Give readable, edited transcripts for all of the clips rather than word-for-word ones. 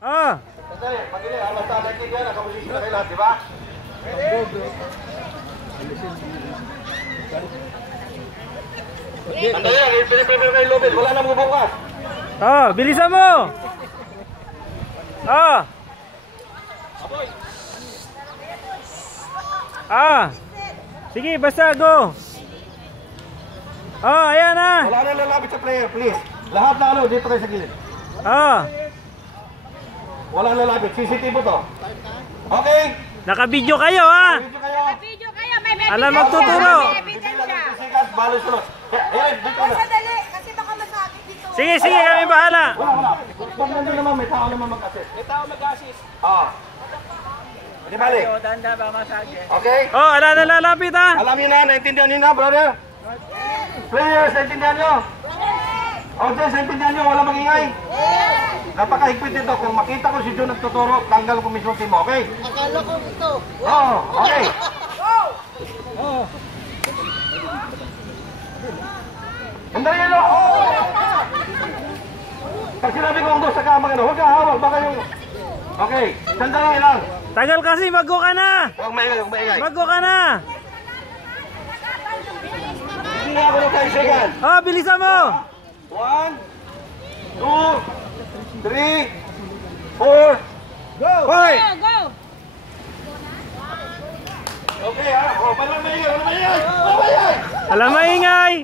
Oh. Sandali, pag ini, basta naintindihan, nakaposisyon na kayo lahat, di ba? Sandali lang, pinipipil kayo lobit, wala na bubukas. Oh, bilisan mo. Oh. Ah. Sige, basta go. Oh, ayan na. Wala na lalapit sa player, please. Lahat na ano, dito kayo sa gilid. Oh. Walang lalapit, CCTV to. Okay? Naka-video kayo ha. Video kayo. Video kayo, may Alam magtuturo. ebidensya. Sigas, balo sunod. Dito na. Sadali, kasi baka masakit dito. Sige, sige, kami bahala. Wala. Pag nandun naman, may tao naman mag-assist. May tao mag-assist. Oo. Di balik. Danda ba masage? Okay? Oh, ala na lalapit ha. Alam niyo na, naintindihan niyo na, brother? Players, naintindihan niyo? Audience, naintindihan niyo? Wala magingay? Napakahigpit ito. Kung makita ko si Jun nagtuturo, tanggal ko mismo team mo, okay? Akala ko ito. Oo, okay. Sandali yan, oh! Pag sinabi ko ang doon sa kamang ano, huwag ka hawak, baka yung... Okay, sandali lang. Tagal kasi, mag-go ka na. Huwag maingay, huwag maingay. Mag-go ka na. Hindi na ako ng 5 seconds. Oh, bilisan mo. 1, 2, 3, 4, go! 5! Go! Okay ha, oh, walang maingay, walang maingay! Walang maingay! Alam maingay.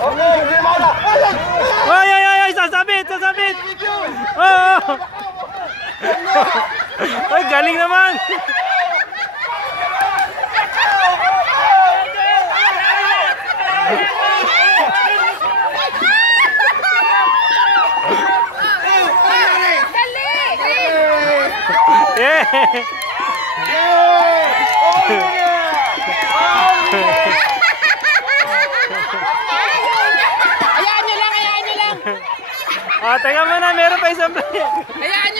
Okay, hindi mo na! Ay, ay, ay, ay, sasabit, sasabit. Oh. Ay, galing naman. Yeah. Hayaan nyo lang, hayaan nyo lang. Oh, teka muna, meron pa isang play. Hayaan nyo